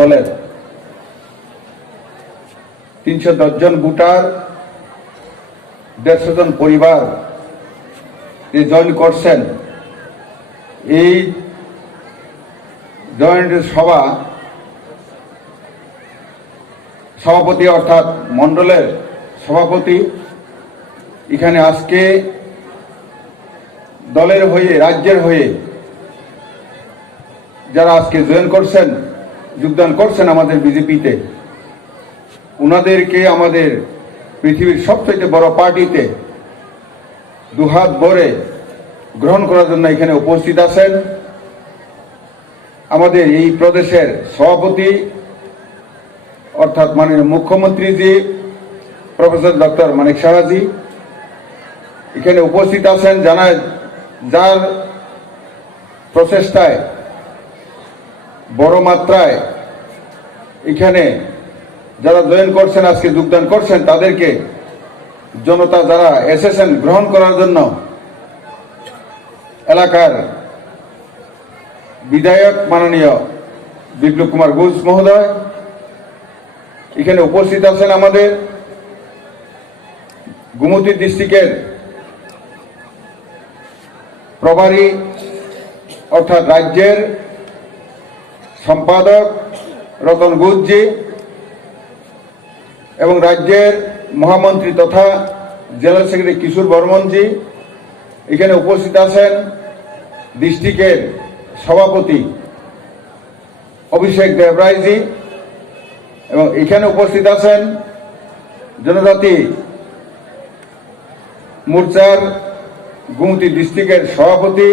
দলের 310 জন ভোটার, 150 জন পরিবার যে জয়েন করছেন এই জয়েন্ট সভাপতি অর্থাৎ মন্ডলের সভাপতি এখানে আজকে দলের হয়ে, রাজ্যের হয়ে যারা আজকে যোগদান করছেন আমাদের বিজেপিতে, উনাদেরকে আমাদের পৃথিবীর সবচেয়ে বড় পার্টিতে দুহাত ভরে গ্রহণ করার জন্য এখানে উপস্থিত আছেন আমাদের এই প্রদেশের সভাপতি অর্থাৎ মাননীয় মুখ্যমন্ত্রীজি প্রফেসর ডক্টর মানিক সাহাজি এখানে উপস্থিত আছেন, যার প্রচেষ্টায় বড় মাত্রায় এখানে যারা জয়েন করছেন, আজকে যোগদান করছেন, তাদেরকে জনতা যারা এসেছেন গ্রহণ করার জন্য, এলাকার বিধায়ক মাননীয় বিপ্লব কুমার ঘোষ মহোদয় এখানে উপস্থিত আছেন, আমাদের গোমতী ডিস্ট্রিক্টের প্রভারী অর্থাৎ রাজ্যের সম্পাদক রতন ঘোষজি এবং রাজ্যের মহামন্ত্রী তথা জেনারেল সেক্রেটারি কিশোর বর্মনজি এখানে উপস্থিত আছেন, ডিস্ট্রিক্টের সভাপতি অভিষেক দেবরায়জি এবং এখানে উপস্থিত আছেন জনজাতি মোর্চার গোমতী ডিস্ট্রিক্টের সভাপতি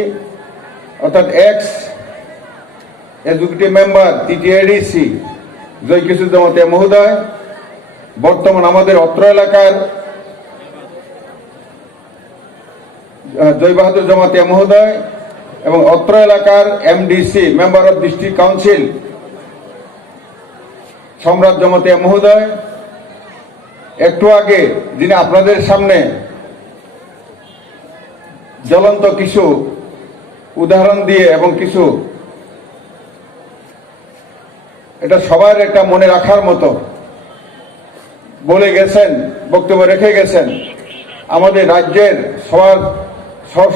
অর্থাৎ x executive member টিটিআইডিসি Joykishore Jamatia মহোদয়, বর্তমান আমাদের অত্র এলাকার জয় বাহাদুর জমাতিয়া মহোদয় এবং অত্র এলাকার MDC member of district council সম্রাট জমাতিয়া মহোদয়, একটু আগে যিনি আপনাদের সামনে জ্বলন্ত কিছু উদাহরণ দিয়ে এবং কিছু এটা সবার একটা মনে রাখার মতো বলে গেছেন, বক্তব্য রেখে গেছেন আমাদের রাজ্যের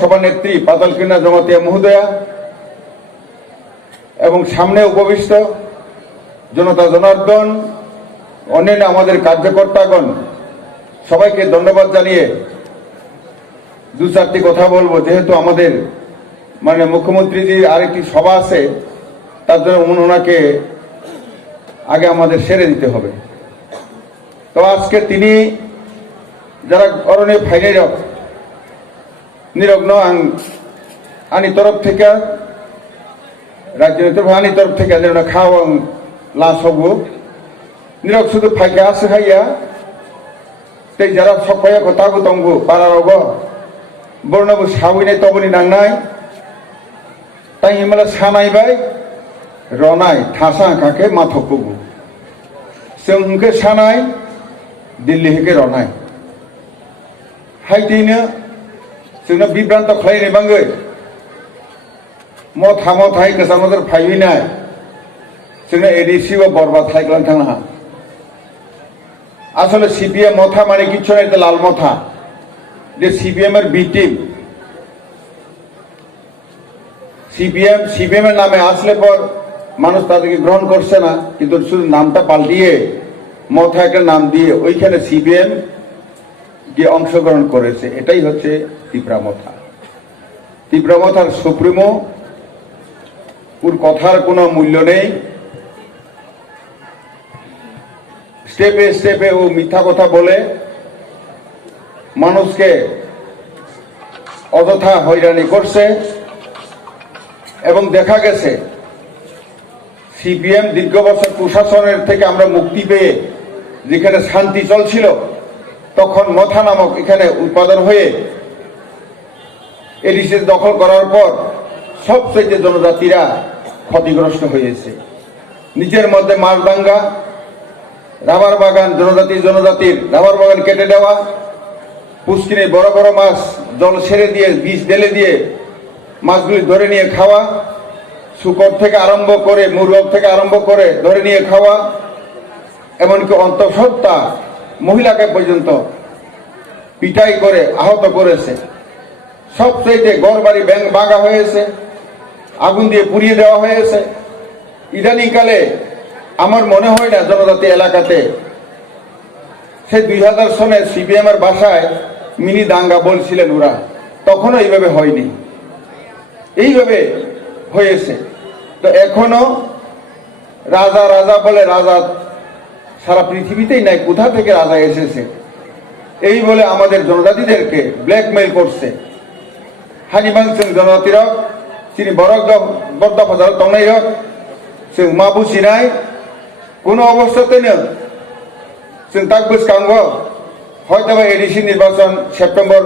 সভানেত্রী পাতালকন্যা জমাতিয়া মহোদয়া এবং সামনে উপবিষ্ট জনতা জনার্দন, অন্যান্য আমাদের কার্যকর্তাগণ, সবাইকে ধন্যবাদ জানিয়ে দু চারটি কথা বলবো। যেহেতু আমাদের মানে মুখ্যমন্ত্রীজির আরেকটি সভা আছে, তার জন্য ওনাকে আগে আমাদের সেরে দিতে হবে। তো আজকে তিনি যারা অরণ্যে ফাইনে নিরগ্ন আনি তরফ থেকে রাজ্যের আনি তরফ থেকে খাওয়া লাশ হব নিরগ শুধু ফাইকে আসে খাইয়া তাই যারা সকাইয়া কথা গতঙ্গু পাড়ারব বর্ণবু সাবইনাই তবনি নাংনাই তাই হিমালয় সানাইবাই রনাই ঠাসা কাকে মাথকবু जों हुंखे सानाय दिल्ली हेके रनाय हाइदिनो जोंना बिब्रान्त खालायनाय बांगै मथाय गोजान मदर फायहैनाय जोंना एडिसि बा बरबाद थायग्लां थांहा আসলে সিপিএম মথা মানে কিছু না, এটা লাল মথা যে সিপিএম এর বি টিম। সিপিএম এর নামে আসলে পর মানুষ তাদেরকে গ্রহণ করছে না, কিন্তু শুধু নামটা পাল্টিয়ে মথা একটা নাম দিয়ে ওইখানে সিপিএম গিয়ে অংশগ্রহণ করেছে। এটাই হচ্ছে তীব্রামথার সুপ্রিমো, ওর কথার কোনো মূল্য নেই। স্টেপে স্টেপে ও মিথ্যা কথা বলে মানুষকে অযথা হয়রানি করছে এবং দেখা গেছে সিপিএম দীর্ঘ বছর প্রশাসনের থেকে আমরা মুক্তি পেয়ে যেখানে শান্তি চলছিল, তখন মথা নামক এখানে উৎপাদন হয়ে এডিসি দখল করার পর সবচেয়ে জনজাতিরা ক্ষতিগ্রস্ত হয়েছে। নিজের মধ্যে মাছদাঙ্গা, রাবার বাগান, জনজাতির রাবার বাগান কেটে দেওয়া, পুষ্কিনে বড় বড় মাছ জল ছেড়ে দিয়ে বীজ ঢেলে দিয়ে মাছগুলি ধরে নিয়ে খাওয়া, শুকর থেকে আরম্ভ করে মুরগ থেকে আরম্ভ করে ধরে নিয়ে খাওয়া, এমনকি অন্তঃসত্ত্বা মহিলাকে পর্যন্ত পিটাই করে আহত করেছে। সবচেয়ে ঘর বাড়ি ভাঙা হয়েছে, আগুন দিয়ে পুড়িয়ে দেওয়া হয়েছে। ইদানিংকালে আমার মনে হয় না জনজাতি এলাকাতে সেই 2000 সনে সিপিএম এর বাসায় মিনি দাঙ্গা বলছিলেন ওরা, তখনও এইভাবে হয়নি, এইভাবে হয়েছে। তো এখনো রাজা রাজা বলে রাজা সারা পৃথিবীতেই নাই, কোথা থেকে রাজা এসেছে এই বলে আমাদের জনজাতিদেরকে ব্ল্যাকমেইল করছে। হানিবাংসং জনজাতির তিনি বরদা ফসল তংনাই जों मा बुजिनाय কোনো অবস্থাতেই जों তাক বুঝকাঙ্গো হয়তো এডিসি নির্বাচন সেপ্টেম্বর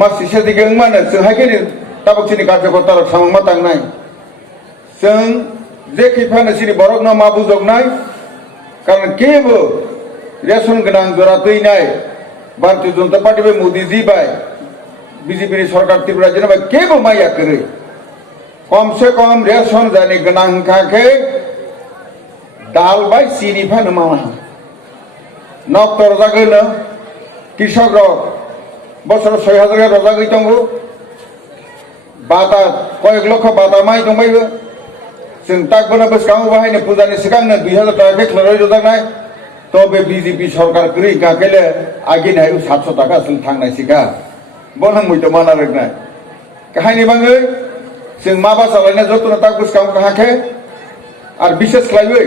মাস শেষের দিকে মানে जों हायखिनि ताबकसिनि कार्यकर्ता सामंमा थांनाय जों जे खैफानो सिनि बरक ना मा बुजगनाय कारण केबो रेशन गोनां जरा दैनाय भारतीय जनता पार्टी बे मोदी जी बाय बीजेपी सरकार त्रिपुरा जेनेबा केबो माया करे कम से कम रेशन जाने गोनां खाके दाल बाय चीनी फानो मावा नक्त रजागोनो कृषक बছর 6000 रजागै दंगो बाता कयेक लक्ष बाता माइ दंबायबो जों ताकबोना बोसकाङो बाहायनो फुजानि सिगांनो 2000 टाका बेख्लाराय रजागनाय तो बे बीजेपी सरकार गृह गाकेले आगिनाय 700 टाका जों थांनाय सिगा बनहां मैतो माना रगनाय काहायनि बाङै जों माबा चालायना जतन ताक बोसकाङो काहाखे आरो बिशेष खालायबै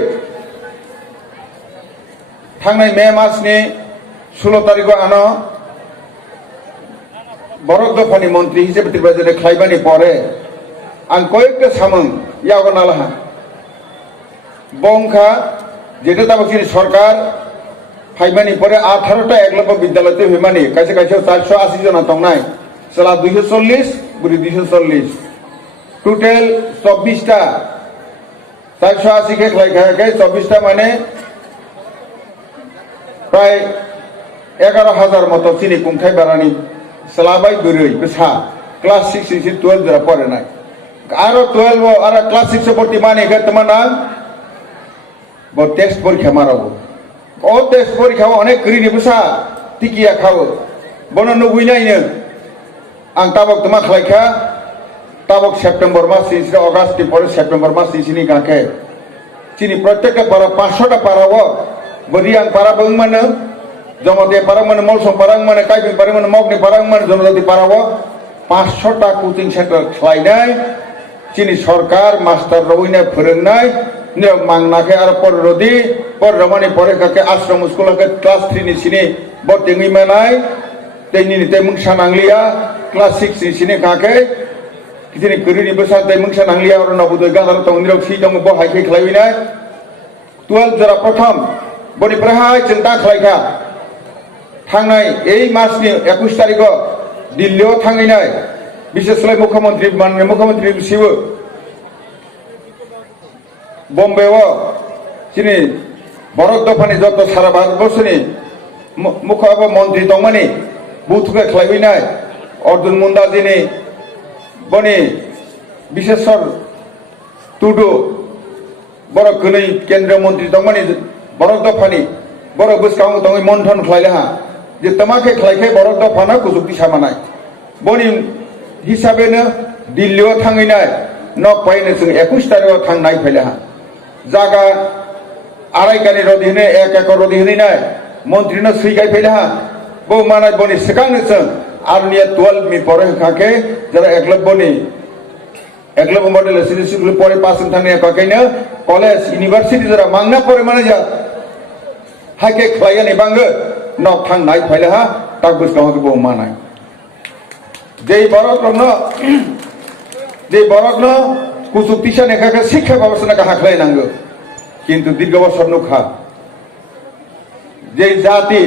थांनाय मे मासनि 16 तारिखआव आनो बरक दफानि मन्त्री हिसाबै त्रिपुरा खालायबानि परे आं कयेकटा सामों यागो नालाहा बंखा जेटा ताबकसिनि सरकार फाइबानि परे 18टा एकलव्य विद्यालयते फैमानि कायसे कायसे 480 जना तंनाय साला 240 बुरि 240 टोटल 24टा 480 के खालायखायाखै 24टा माने प्राय 11,000 मतो सिनि कुंथाय बारानि सलाबाय बोरै बेसा क्लास 6 से 12 जरा पढ़नाय आरो 12 आरो क्लास 6 से भर्ती माने गतमाना बो टेस्ट परीक्षा मारावो ओ टेस्ट परीक्षा अनेक ग्रिनि बेसा टिकिया खावो बनो नुबुइनायनो आं ताबक तमा खालायखा ताबक सेप्टेम्बर मास से अगस्त नि परे सेप्टेम्बर मास सिनि गाखे सिनि प्रत्येकटा पारा 500 टा पारावो बरि आं पारा बंगमानो जमदे पारां माने मलसं पारां माने काइबि पारां माने मगनि पारां माने जनजाति पारावो 500 टा कोचिं सेन्टार खालायनाय चिनि सरकार मास्टार रविना फोरोंनाय नियम मांगनाखे आरो पररदि पररमानि परेखाखे आश्रम स्कुलके क्लास 3 नि सिनि बटिंगि मानाय दैनि दैमुंसा नांलिया क्लास 6 नि सिनि गाखे किदिनि गरिनि बोसा दैमुंसा नांलिया आरो नबोदय गानार तंनिराव सि दङ बो हायखे खालायबिनाय 12 जरा प्रथम बनि प्रहाय चिन्ता खालायखा थांनाय এই মাসनि 21 तारिखआव दिल्लीआव थांनाय बिशेषलाय मुख्यमंत्री माननीय मुख्यमंत्री शिव बम्बेआव चिनि बरक दफानि जत सारा भारतबर्षनि मुख्य मन्त्री दंमानि बुथुके खालायबिनाय अर्जुन मुन्डाजिनि बनि बिशेषर टुडु बरक गनै केन्द्रीय मन्त्री दंमानि बरक दफानि बरक बोसकाङो दङै मन्थन खालायलाहा जे तमाखे खालायखे बरक दफाना कुजुक्ति सामानाय बनि हिसाबैनो दिल्लीआव थांनाय नक पाइनो जों 21 तारिखआव थांनाय फैलाहा जागा आरायगानि रदिहने 1 एकर रदिहनाय मन्त्रीनो सैगाय फैलाहा बो मानाय बनि सिगांनो जों आरनिया 12 मि परे खाके जरा एकलब्य मॉडेल रेसिडेंसि स्कुल परे पासिं थांनाय काकेनो कलेज इउनिभार्सिटी जरा मांगना परे माने जा हाके खालायनि बांगो नक थांनाय फैलाहा ताक बोसकाङो बो मानाय जे बरकनो कुसुक्तिसा नेखाखे शिक्षा व्यवस्था का हाख्लायनांगो किन्तु दीर्घ बছর नुखा जे जाति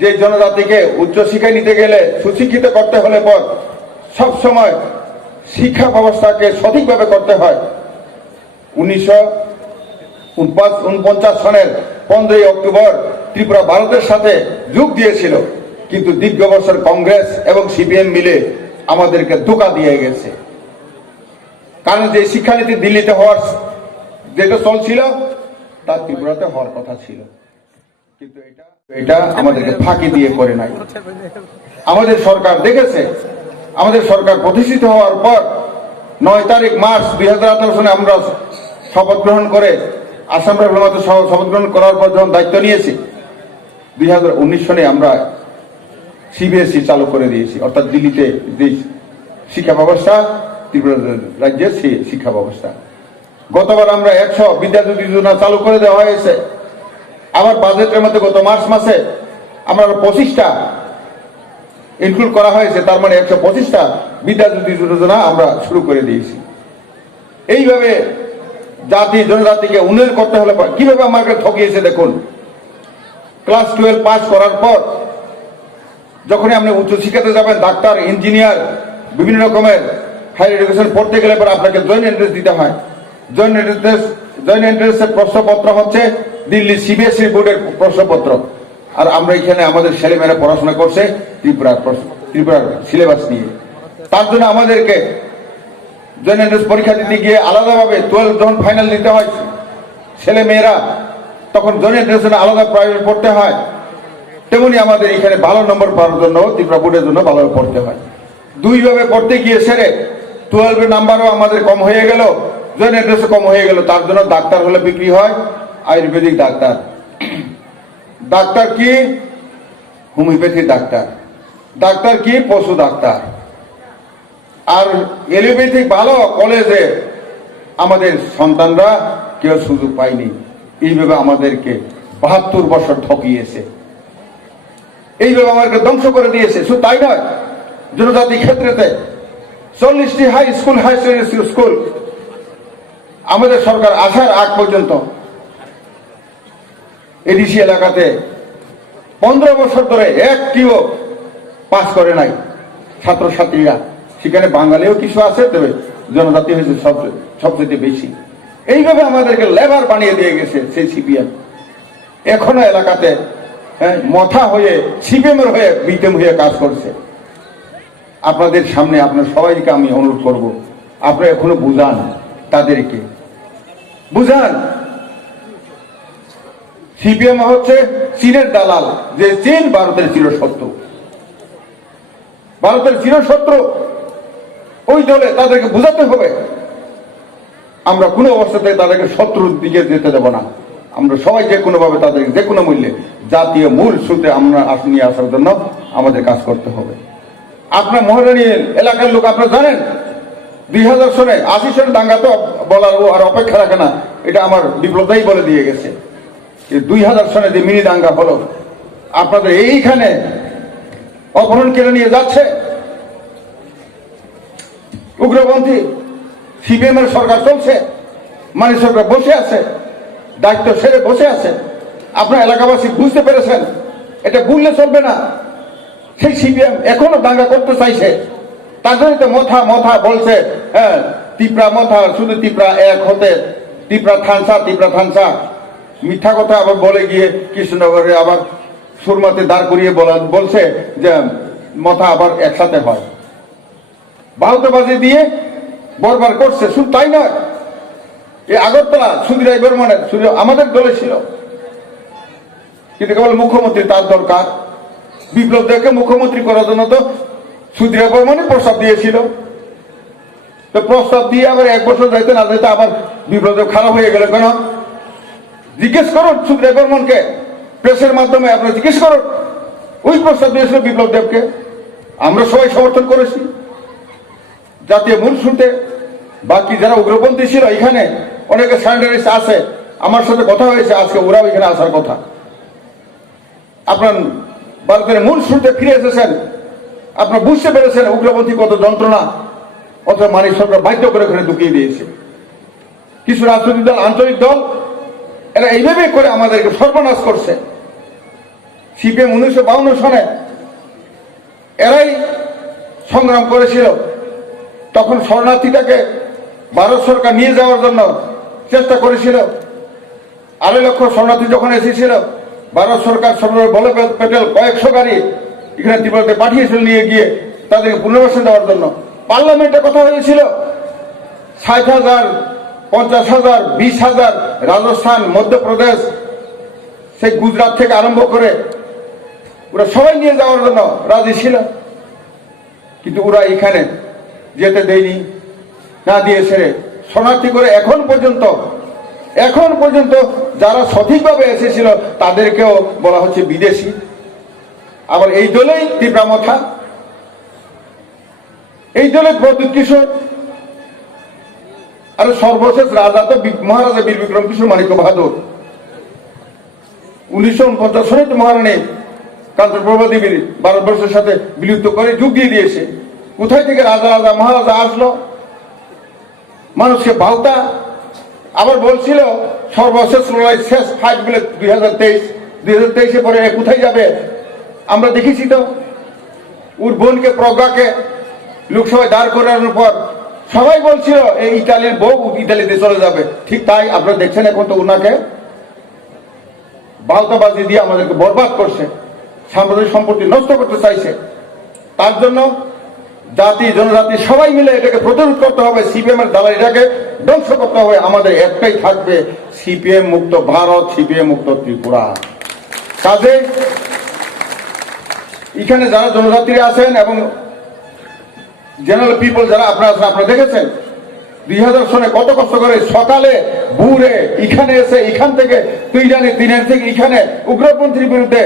जे जनजाति के उच्च शिक्षा নিতে গেলে সুশিক্ষিত করতে হলে পর সব সময় শিক্ষা ব্যবস্থাকে সঠিকভাবে করতে হয় 1949 সনের 15 অক্টোবর ত্রিপুরা ভারতের সাথে যোগ দিয়েছিল কিন্তু দীর্ঘ বছর কংগ্রেস এবং সিপিএম মিলে আমাদেরকে ধোঁকা দিয়ে গেছে কারণ যে শিক্ষানীতি দিল্লিতে হওয়ার যেটা চলছিল তা ত্রিপুরাতে হওয়ার কথা ছিল, কিন্তু এটা আমাদেরকে ফাঁকি দিয়ে করে নাই। আমাদের সরকার দেখেছে, আমাদের সরকার প্রতিষ্ঠিত হওয়ার পর 9 তারিখ মার্চ 2018 সনে আমরা শপথ গ্রহণ করে আসাম রাইফেলসে শপথ গ্রহণ করার পর যখন দায়িত্ব নিয়েছি, 2019 সনে আমরা সিবিএসই চালু করে দিয়েছি, অর্থাৎ দিল্লিতে যে শিক্ষা ব্যবস্থা ত্রিপুরা রাজ্যের সেই শিক্ষা ব্যবস্থা। গতবার আমরা 100 বিদ্যাজ্যোতি যোজনা চালু করে দেওয়া হয়েছে। আবার বাজেটের মধ্যে গত মার্চ মাসে আমরা 25টা ইনক্লুড করা হয়েছে, তার মানে 125টা বিদ্যাজ্যোতি যোজনা আমরা শুরু করে দিয়েছি। এইভাবে জাতি জনজাতিকে উন্নয়ন করতে হলে কিভাবে আমাকে ঠকিয়েছে দেখুন। ক্লাস 12 পাস করার পর যখনই আপনি উচ্চশিক্ষাতে যাবেন, ডাক্তার, ইঞ্জিনিয়ার, বিভিন্ন রকমের হায়ার এডুকেশন পড়তে গেলে পর আপনাকে জয়েন্ট এন্ট্রেন্স দিতে হয়। জয়েন্ট এন্ট্রেন্সের প্রশ্নপত্র হচ্ছে দিল্লি সিবিএসই বোর্ডের প্রশ্নপত্র, আর আমরা এখানে আমাদের ছেলেমেয়েরা পড়াশোনা করছে ত্রিপুরার সিলেবাস নিয়ে। তার জন্য আমাদেরকে জয়েন্ট এন্ট্রেন্স পরীক্ষা দিতে গিয়ে আলাদাভাবে 12 যখন ফাইনাল দিতে হয় ছেলে মেয়েরা, তখন জয়েন্ট এন্ট্রেন্সে আলাদা প্রাইভেট পড়তে হয়। তেমনি আমাদের এখানে ভালো নম্বর পাওয়ার জন্য ত্রিপুরা বোর্ডের জন্য ভালোভাবে পড়তে হয়। দুইভাবে পড়তে গিয়ে সেরে 12 নাম্বারও আমাদের কম হয়ে গেল, জয়েন্ট এন্ট্রেন্সও কম হয়ে গেল। তার জন্য ডাক্তার হলে বিক্রি হয় আয়ুর্বেদিক ডাক্তার। ডাক্তার কি? Homeopathy doctor. ডাক্তার কি? পশু ডাক্তার। আর এলোপ্যাথিক ভালো কলেজে আমাদের সন্তানরা কেউ সুযোগ পায়নি। এইভাবে আমাদেরকে 72 বছর ঠকিয়েছে, এইভাবে আমাদেরকে ধ্বংস করে দিয়েছে। শুধু তাই নয়, জনজাতি ক্ষেত্রেতে 40টি হাই সেকেন্ডারি স্কুল আমাদের সরকার আসার আগ পর্যন্ত এডিসি এলাকাতে 15 বছর ধরে একটিও পাস করে নাই ছাত্রছাত্রীরা। সেখানে বাঙালিও কিছু আছে, তবে জনজাতি হয়েছে সবচেয়ে বেশি। এইভাবে আমাদেরকে লেবার বানিয়ে দিয়ে গেছে সেই সিপিএম। এখনো এলাকাতে মথা হয়ে সিপিএম এর হয়ে বিটেম হয়ে কাজ করছে। আপনাদের সামনে আপনার সবাইকে আমি অনুরোধ করব, আপনারা এখনো বুঝান, তাদেরকে বুঝান। সিপিএম হচ্ছে চীনের দালাল, যে চীন ভারতের চিরশত্রু। ভারতের চিরশত্রু ওই দলে, তাদেরকে বুঝাতে হবে আমরা কোনো অবস্থাতে তাদেরকে শত্রুর দিকে যেতে দেব না। আমরা সবাই যে কোনো ভাবে তাদেরকে যে কোনো মূল্যে জাতীয় মূল সূত্রে আমরা নিয়ে আসার জন্য আমাদের কাজ করতে হবে। আপনার মহারানী এলাকার লোক আপনারা জানেন, 2000 সনে 80 সনে দাঙ্গা তো বলার আর অপেক্ষা রাখে না, এটা আমার বিপ্লবদাই বলে দিয়ে গেছে। 2000 সনে যে মিনি দাঙ্গা হলো, আপনাদের এইখানে অপহরণ কেড়ে নিয়ে যাচ্ছে উগ্রপন্থী। সিপিএম এর সরকার চলছে, মানে সরকার বসে আছে, দায়িত্ব সেরে বসে আছে। আপনার এলাকাবাসী বুঝতে পেরেছেন, এটা ভুললে চলবে না। সেই সিপিএম এখনো দাঙ্গা করতে চাইছে, তার জন্যই তো মথা বলছে, হ্যাঁ ত্রিপুরা মথা, শুধু ত্রিপুরা এক হতে ত্রিপুরা থানসা। মিথ্যা কথা আবার বলে গিয়ে কৃষ্ণনগরে আবার সুরমাতে দাঁড় করিয়ে বলছে যে মথা আবার একসাথে হয়। বাহুতবাজি দিয়ে বরবার করছে। শুধু তাই নয়, এই আগরতলা সুধীর বর্মনের আমাদের দলে ছিল, কিন্তু কেবল মুখ্যমন্ত্রী তার দরকার। বিপ্লব দেবকে মুখ্যমন্ত্রী করার জন্য তো সুধীর বর্মনই প্রস্তাব দিয়েছিল। তো প্রস্তাব দিয়ে আবার 1 বছর যাইতে না যাইতে আবার বিপ্লব দেব খারাপ হয়ে গেল কেন? জিজ্ঞেস করুন সুধীর বর্মনকে, প্রেসের মাধ্যমে আপনারা জিজ্ঞেস করুন। ওই প্রস্তাব দিয়েছিল বিপ্লব দেবকে, আমরা সবাই সমর্থন করেছি জাতীয় মূল শুনতে। বাকি যারা উগ্রপন্থী ছিল এখানে অনেকে সারেন্ডারিস্ট আছে, আমার সাথে কথা হয়েছে আজকে, ওরাও এখানে আসার কথা। আপনার ভারতের মূল শুনতে ফিরে এসেছেন, আপনারা বুঝতে পেরেছেন উগ্রপন্থী কত যন্ত্রণা, অথবা মানিক সরকার বাধ্য করে ওখানে ঢুকিয়ে দিয়েছে। কিছু রাজনৈতিক দল, আঞ্চলিক দল, এরা এইভাবে করে আমাদেরকে সর্বনাশ করছে। সিপিএম 1952 সনে এরাই সংগ্রাম করেছিল, তখন শরণার্থীটাকে ভারত সরকার নিয়ে যাওয়ার জন্য চেষ্টা করেছিল। 2.5 লক্ষ শরণার্থী যখন এসেছিল, ভারত সরকার সর্দার বল্লভভাই প্যাটেল কয়েকশো গাড়ি এখানে ত্রিপুরাতে পাঠিয়েছিল নিয়ে গিয়ে তাদেরকে পুনর্বাসন দেওয়ার জন্য। পার্লামেন্টে কথা হয়েছিল, 60,000, 50,000, 20,000 রাজস্থান, মধ্যপ্রদেশ, সেই গুজরাট থেকে আরম্ভ করে ওরা সবাই নিয়ে যাওয়ার জন্য রাজি ছিল, কিন্তু ওরা এখানে যেতে দেয়নি, না দিয়ে সেরে শরণার্থী করে এখন পর্যন্ত যারা সঠিকভাবে এসেছিল তাদেরকেও বলা হচ্ছে বিদেশি। আবার এই দলেই তীব্রামথা, এই দলে প্রদ্যুৎ কিশোর, আর সর্বশেষ রাজা তো মহারাজা বীর বিক্রম কিশোর মানিক্য বাহাদুর। 1949 সনে তো মহারানী কাঞ্চনপ্রভা দেবীর ভারতবর্ষের সাথে বিলুপ্ত করে যুগ দিয়ে দিয়েছে। কোথায় থেকে রাজা মহারাজা আসলো? মানুষকে ভাওতা। আবার বলছিল সর্বশেষ লড়াই, শেষ ফাইট বলে 2023 পরে কোথায় যাবে? আমরা দেখেছি তো, ওর বোনকে প্রজ্ঞাকে লোকসভায় দাঁড় করানোর পর সবাই বলছিল এই ইতালির বউ ইতালিতে চলে যাবে। ঠিক তাই আপনারা দেখছেন এখন তো ওনাকে বালতাবাজি দিয়ে আমাদেরকে বরবাদ করছে, সাম্প্রদায়িক সম্পত্তি নষ্ট করতে চাইছে। তার জন্য জাতি জনজাতি সবাই মিলে এটাকে প্রতিরোধ করতে হবে, সিপিএম এর দালালিটাকে ধ্বংস করতে হবে। আমাদের একটাই থাকবে, সিপিএম মুক্ত ভারত, সিপিএম মুক্ত ত্রিপুরা। কাজে এখানে যারা জনজাতিরা আছেন এবং জেনারেল পিপল যারা আপনারা দেখেছেন 2000 সনে কত কষ্ট করে সকালে ভোরে এখানে এসে, এখান থেকে দিনের থেকে এখানে উগ্রপন্থীর বিরুদ্ধে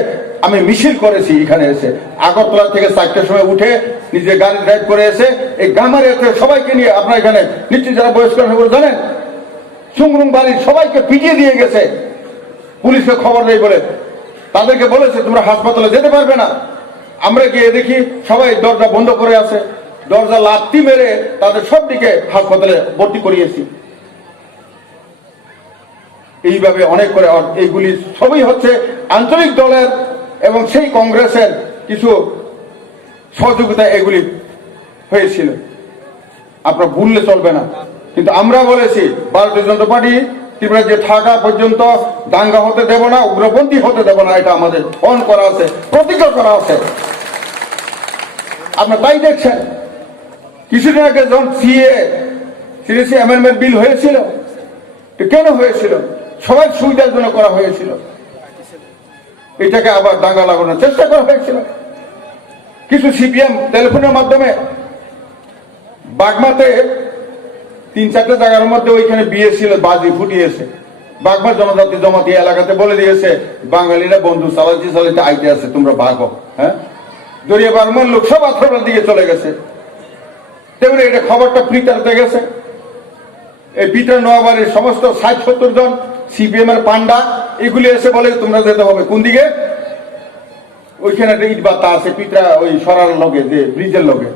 আমি মিছিল করেছি। এখানে এসে আগরতলা থেকে 4টার সময় উঠে নিজে গাড়ি ড্রাইভ করে এসে এই গামারে সবাইকে নিয়ে, আপনার এখানে নিশ্চয়ই যারা বয়স্ক জানেন, সুংরুং বাড়ির সবাইকে পিটিয়ে দিয়ে গেছে পুলিশকে খবর দেয় বলে। তাদেরকে বলেছে তোমরা হাসপাতালে যেতে পারবে না। আমরা গিয়ে দেখি সবাই দরজা বন্ধ করে আছে, দরজা লাথি মেরে তাদের সব দিকে হাসপাতালে ভর্তি করিয়েছি। এইভাবে অনেক করে এইগুলি সবই হচ্ছে আঞ্চলিক দলের এবং সেই কংগ্রেসের কিছু সহযোগিতা এগুলি হয়েছিল, আপনারা ভুললে চলবে না। কিন্তু আমরা বলেছি ভারতীয় জনতা পার্টি ত্রিপুরা যে থাকা পর্যন্ত দাঙ্গা হতে দেব না, উগ্রপন্থী হতে দেব না, এটা আমাদের ফোন করা আছে, প্রতিজ্ঞা করা আছে। আপনারা তাই দেখছেন কিছুদিন আগে যখন সিএসি অ্যামেন্ডমেন্ট বিল হয়েছিল, কেন হয়েছিল? সবাই সুবিধার জন্য করা হয়েছিল। এটাকে আবার দাঙ্গা লাগানোর চেষ্টা করা হয়েছিল। কিছু সিপিএম টেলিফোনের মাধ্যমে বাগমাতে 3-4টা জায়গার মধ্যে ওইখানে বিয়ে ছিল, বাজি ফুটিয়েছে। বাগমা জনজাতি জমাতি এলাকাতে বলে দিয়েছে বাঙালিরা বন্ধু চালাইতে আইতে আছে, তোমরা ভাগো। হ্যাঁ, দরিয়া বারমান লোক সব আথরার দিকে চলে গেছে। তেমনি এটা খবরটা পিটারতে গেছে। এই পিটার নোয়াবাড়ির সমস্ত 60-70 জন সিপিএম এর পান্ডা এগুলি এসে বলে তোমরা যেতে হবে কোন দিকে? ওইখানে একটা ইট বাতা আছে পিটরা, ওই সরার লগে, যে ব্রিজের লগে,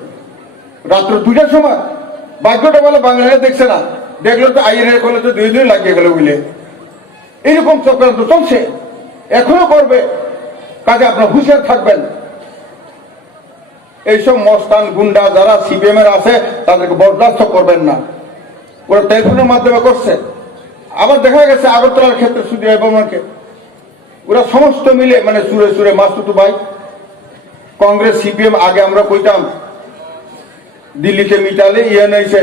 রাত্র 2টার সময়। ভাগ্যটা বলে বাঙালিরা দেখছে না, দেখলো তো আইনের করলে তো 2 দিন লাগিয়ে গেল বুঝলে। এইরকম চক্রান্ত চলছে, এখনো করবে। কাজে আপনার হুঁশিয়ার থাকবেন। এইসব মস্তান গুন্ডা যারা সিপিএম এর আছে তাদেরকে বরদাস্ত করবেন না। ওরা টেলিফোনের মাধ্যমে করছে। আবার দেখা গেছে আগরতলার ক্ষেত্রে সুদীপ বর্মনকে ওরা সমস্ত মিলে, মানে সুরে মাসুদ ভাই, কংগ্রেস সিপিএম আগে আমরা কইতাম দিল্লিতে মিটালে ইহানে এসে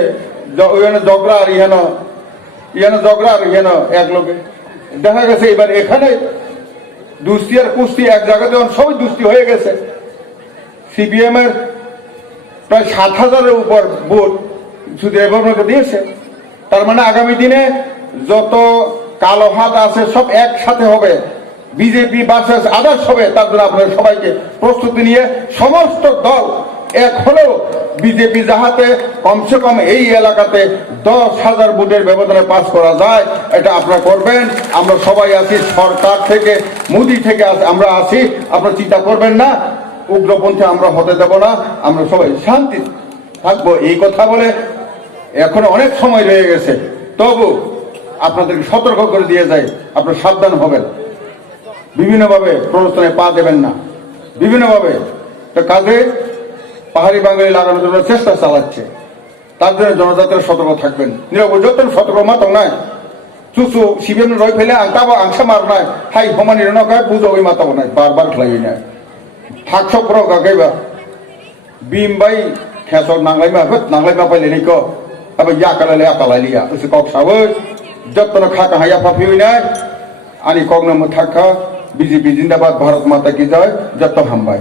জগড়া আর ইহানো জগড়া আর ইহানো এক লোকে। দেখা গেছে এবার এখানে দুস্তি আর কুস্তি এক জায়গাতে সবই দুস্তি হয়ে গেছে। সিপিএম এর প্রায় 7,000-এর উপর ভোট সুদীপ বর্মনকে দিয়েছে। তার মানে আগামী দিনে যত কালো হাত আছে সব একসাথে হবে, বিজেপি ভার্সেস আদার্স হবে। তার জন্য আপনাদের সবাইকে প্রস্তুতি নিয়ে সমস্ত দল এক হলেও বিজেপি যাহাতে কমসে কম এই এলাকাতে 10,000 ভোটের ব্যবধানে পাস করা যায়, এটা আপনারা করবেন। আমরা সবাই আছি, সরকার থেকে মোদি থেকে আমরা আছি, আপনারা চিন্তা করবেন না। উগ্রপন্থী আমরা হতে দেব না, আমরা সবাই শান্তি থাকবো। এই কথা বলে এখনো অনেক সময় রয়ে গেছে, তবু আপনাদেরকে সতর্ক করে দিয়ে যায়, আপনারা সাবধান হবেন। বিভিন্নভাবে প্ররোচনায় পা দেবেন না, বিভিন্নভাবে। তো কাজে পাহাড়ি বাঙালি লাগানোর জন্য চেষ্টা চালাচ্ছে, তার জন্য জনজাতিরা সতর্ক থাকবেন। যত সতর্ক মাত্র নাই চুচু সিপিএম রই ফেলে আংসা মার নাই, হাই সমান নয় বুঝো ওই মাতাবো নাই, বারবার খেলাই নাই থাকছ প্রো গাইবা বিম বাই খেসর নাংলাইমা নাংলাইমা পাইলে নিক अब या कलाय लिया उसे कॉक सावज जब तक खा कहा या फाफी हुई नहीं आनी कॉक न मुथाखा बीजेपी जिंदाबाद भारत माता की जय जब तक हम भाई